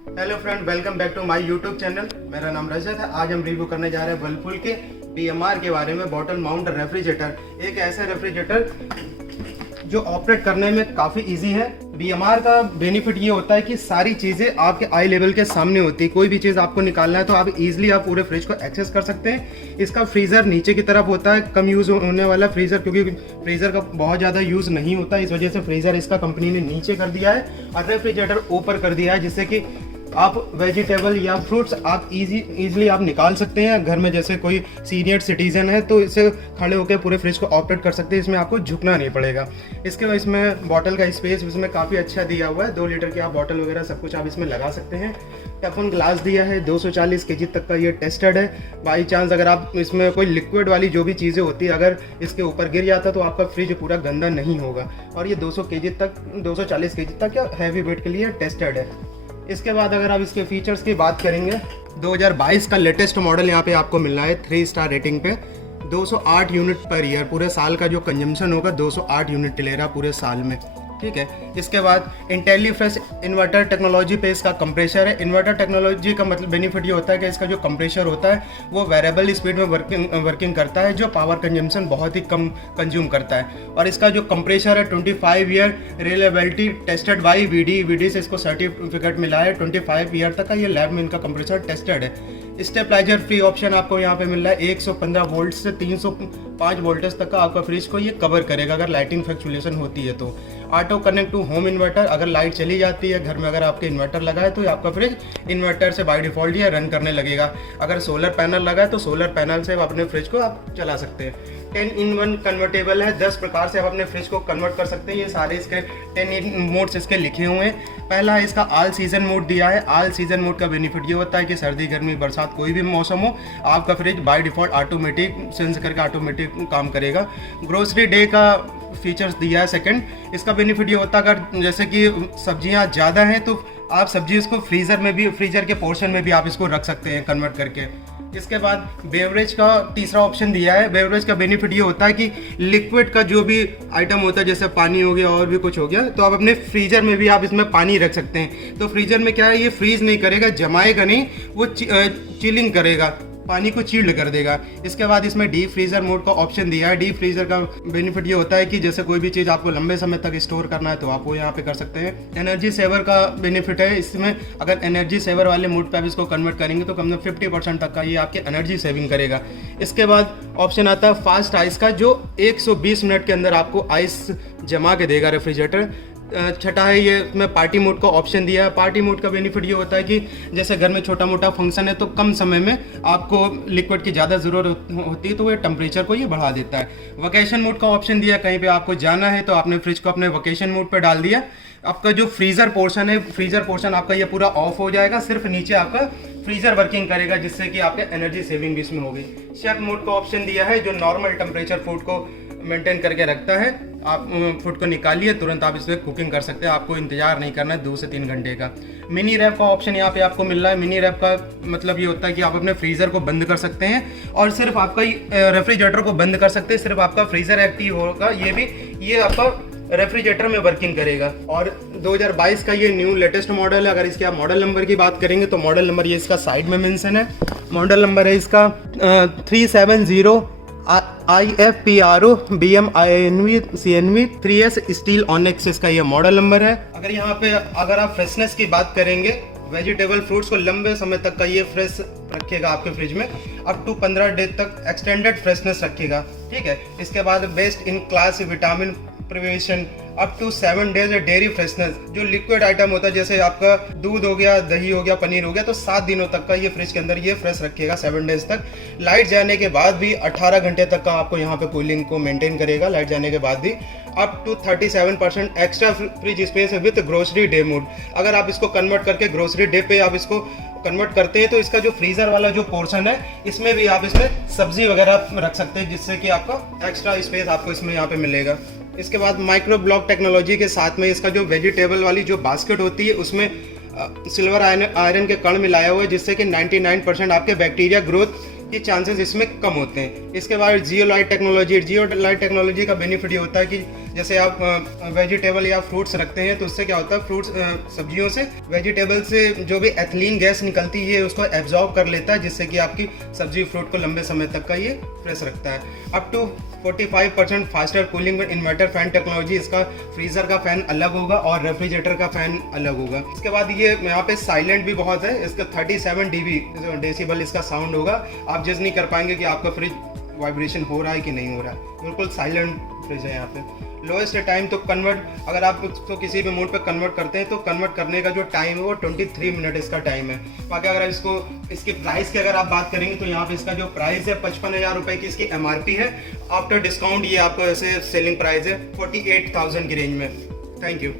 Hello friend, welcome back to my YouTube channel. मेरा नाम रजत है। आज हम रिव्यू करने जा रहे हैं वर्लपूल के बीएमआर के बारे में, बॉटल माउंट रेफ्रिजरेटर। एक ऐसा रेफ्रिजरेटर जो ऑपरेट करने में काफ़ी इजी है। बीएमआर का बेनिफिट ये होता है कि सारी चीज़ें आपके आई लेवल के सामने होती है। कोई भी चीज़ आपको निकालना है तो आप इजीली आप पूरे फ्रिज को एक्सेस कर सकते हैं। इसका फ्रीज़र नीचे की तरफ होता है, कम यूज़ होने वाला फ्रीज़र, क्योंकि फ्रीज़र का बहुत ज़्यादा यूज़ नहीं होता, इस वजह से फ्रीज़र इसका कंपनी ने नीचे कर दिया है और रेफ्रिजरेटर ऊपर कर दिया है, जिससे कि आप वेजिटेबल या फ्रूट्स आप इजीली आप निकाल सकते हैं। घर में जैसे कोई सीनियर सिटीजन है तो इसे खड़े होकर पूरे फ्रिज को ऑपरेट कर सकते हैं, इसमें आपको झुकना नहीं पड़ेगा। इसके बाद इसमें बॉटल का स्पेस इसमें काफ़ी अच्छा दिया हुआ है। 2 लीटर की आप बॉटल वगैरह सब कुछ आप इसमें लगा सकते हैं। टेफलॉन ग्लास दिया है, 240 केजी तक का ये टेस्टेड है। बाई चांस अगर आप इसमें कोई लिक्विड वाली जो भी चीज़ें होती है अगर इसके ऊपर गिर जाता तो आपका फ्रिज पूरा गंदा नहीं होगा। और ये 200 केजी तक 240 केजी तक या हैवी वेट के लिए टेस्टेड है। इसके बाद अगर आप इसके फीचर्स की बात करेंगे, 2022 का लेटेस्ट मॉडल यहाँ पे आपको मिल रहा है 3 स्टार रेटिंग पे। 208 यूनिट पर ईयर, पूरे साल का जो कंजम्पशन होगा 208 यूनिट ले रहा पूरे साल में, ठीक है। इसके बाद इंटेलीफ्रेश इन्वर्टर टेक्नोलॉजी पे इसका कंप्रेसर है। इन्वर्टर टेक्नोलॉजी का मतलब बेनिफिट ये होता है कि इसका जो कंप्रेसर होता है वो वेरिएबल स्पीड में वर्किंग करता है, जो पावर कंजम्पशन बहुत ही कम कंज्यूम करता है। और इसका जो कंप्रेसर है 25 year reliability tested by VD से इसको सर्टिफिकेट मिला है। 25 ईयर तक का ये लैब में इनका कंप्रेसर टेस्टेड है। स्टेबलाइजर फ्री ऑप्शन आपको यहाँ पे मिल रहा है। 115 वोल्ट से 305 वोल्टेज तक का आपका फ्रिज को ये कवर करेगा अगर लाइटिंग फ्लक्चुएशन होती है तो। Auto connect to home inverter, अगर लाइट चली जाती है घर में, अगर आपके इन्वर्टर लगा है तो आपका फ्रिज इन्वर्टर से बाय डिफॉल्ट ये रन करने लगेगा। अगर सोलर पैनल लगा है तो सोलर पैनल से अपने फ्रिज को आप चला सकते हैं। 10-in-1 कन्वर्टेबल है, 10 प्रकार से आप अपने फ्रिज को कन्वर्ट कर सकते हैं। ये सारे इसके 10 मोड्स इसके लिखे हुए हैं। पहला है इसका ऑल सीजन मोड दिया है। ऑल सीजन मोड का बेनिफिट ये होता है कि सर्दी गर्मी बरसात कोई भी मौसम हो आपका fridge by default automatic sense करके ऑटोमेटिक काम करेगा। ग्रोसरी डे का फीचर्स दिया है सेकंड। इसका बेनिफिट ये होता है अगर जैसे कि सब्जियां ज़्यादा हैं तो आप सब्जी इसको फ्रीजर के पोर्शन में भी आप इसको रख सकते हैं कन्वर्ट करके। इसके बाद बेवरेज का तीसरा ऑप्शन दिया है। बेवरेज का बेनिफिट ये होता है कि लिक्विड का जो भी आइटम होता है जैसे पानी हो गया और भी कुछ हो गया तो आप अपने फ्रीजर में भी आप इसमें पानी रख सकते हैं। तो फ्रीजर में क्या है, ये फ्रीज नहीं करेगा, जमाएगा नहीं, वो चिलिंग करेगा, पानी को चिल्ड कर देगा। इसके बाद इसमें डीप फ्रीजर मोड का ऑप्शन दिया है। डीप फ्रीजर का बेनिफिट ये होता है कि जैसे कोई भी चीज़ आपको लंबे समय तक स्टोर करना है तो आप वो यहाँ पे कर सकते हैं। एनर्जी सेवर का बेनिफिट है इसमें, अगर एनर्जी सेवर वाले मोड पे आप इसको कन्वर्ट करेंगे तो कम से कम 50% तक का ये आपके एनर्जी सेविंग करेगा। इसके बाद ऑप्शन आता है फास्ट आइस का, जो 120 मिनट के अंदर आपको आइस जमा के देगा रेफ्रिजरेटर। छठा है ये इसमें पार्टी मोड का ऑप्शन दिया है। पार्टी मोड का बेनिफिट ये होता है कि जैसे घर में छोटा मोटा फंक्शन है तो कम समय में आपको लिक्विड की ज़्यादा ज़रूरत होती है तो ये टेम्परेचर को ये बढ़ा देता है। वोकेशन मोड का ऑप्शन दिया, कहीं पे आपको जाना है तो आपने फ्रिज को अपने वोकेशन मोड पर डाल दिया, आपका जो फ्रीज़र पोर्शन है फ्रीज़र पोर्शन आपका ये पूरा ऑफ हो जाएगा, सिर्फ नीचे आपका फ्रीज़र वर्किंग करेगा, जिससे कि आपके एनर्जी सेविंग भी इसमें होगी। शेफ मोड का ऑप्शन दिया है जो नॉर्मल टेम्परेचर फूड को मेंटेन करके रखता है। आप फूड को निकालिए, तुरंत आप इसमें कुकिंग कर सकते हैं, आपको इंतजार नहीं करना है 2 से 3 घंटे का। मिनी रैप का ऑप्शन यहाँ पे आपको मिल रहा है। मिनी रैप का मतलब ये होता है कि आप अपने फ्रीज़र को बंद कर सकते हैं और सिर्फ आपका रेफ्रिजरेटर को बंद कर सकते हैं, सिर्फ आपका फ्रीज़र एक्टिव होगा, ये आपका रेफ्रिजरेटर में वर्किंग करेगा। और 2022 का ये न्यू लेटेस्ट मॉडल है। अगर इसके आप मॉडल नंबर की बात करेंगे तो मॉडल नंबर ये इसका साइड में मेंशन है। मॉडल नंबर है इसका 370 IFPRO BMINV CNV 3S steel onyx, इसका ये मॉडल नंबर है। अगर यहाँ पे अगर आप फ्रेशनेस की बात करेंगे, वेजिटेबल फ्रूट्स को लंबे समय तक का ये फ्रेश रखेगा आपके फ्रिज में, अप टू 15 डे तक एक्सटेंडेड फ्रेशनेस रखेगा, ठीक है। इसके बाद best in class vitamin preservation, up to 7 days dairy freshness. जो लिक्विड आइटम होता है जैसे आपका दूध हो गया, दही हो गया, पनीर हो गया, तो 7 दिनों तक का ये फ्रिज के अंदर ये फ्रेश रखेगा 7 डेज तक। लाइट जाने के बाद भी 18 घंटे तक का आपको यहाँ पे कूलिंग को मेंटेन करेगा लाइट जाने के बाद भी। Up to 37% extra fridge space with grocery day mode. अगर आप इसको कन्वर्ट करके ग्रोसरी डे पे आप इसको कन्वर्ट करते हैं तो इसका जो फ्रीज़र वाला जो पोर्शन है इसमें भी आप इसमें सब्जी वगैरह रख सकते हैं, जिससे कि आपका एक्स्ट्रा स्पेस आपको इसमें यहाँ पे मिलेगा। इसके बाद माइक्रो ब्लॉक टेक्नोलॉजी के साथ में इसका जो वेजिटेबल वाली जो बास्केट होती है उसमें सिल्वर आयरन के कण मिलाया हुआ है, जिससे कि 99% आपके बैक्टीरिया ग्रोथ के चांसेस इसमें कम होते हैं। इसके बाद जियो लाइट टेक्नोलॉजी का बेनिफिट ये होता है कि जैसे आप वेजिटेबल या फ्रूट्स रखते हैं तो उससे क्या होता है, फ्रूट्स सब्जियों से वेजिटेबल से जो भी एथिलीन गैस निकलती है उसको एब्जॉर्ब कर लेता है, जिससे कि आपकी सब्जी फ्रूट को लंबे समय तक का ये फ्रेश रखता है। Up to 45% faster cooling with inverter fan technology. इसका फ्रीज़र का फ़ैन अलग होगा और रेफ्रिजरेटर का फ़ैन अलग होगा। इसके बाद ये यहाँ पे साइलेंट भी बहुत है, इसका 37 डेसिबल इसका साउंड होगा। आप जज नहीं कर पाएंगे कि आपका फ्रिज वाइब्रेशन हो रहा है कि नहीं हो रहा है, बिल्कुल साइलेंट फ्रिज है यहाँ पे। लोएस्ट टाइम तो कन्वर्ट, अगर आप इसको किसी भी मोड पे कन्वर्ट करते हैं तो कन्वर्ट करने का जो टाइम है वो 23 मिनट इसका टाइम है। बाकी अगर इसको इसकी प्राइस की अगर आप बात करेंगे तो यहाँ पे इसका जो प्राइस है 55,000 रुपये की इसकी MRP है। आफ्टर डिस्काउंट ये आपको ऐसे सेलिंग प्राइस है 48,000 की रेंज में। Thank you.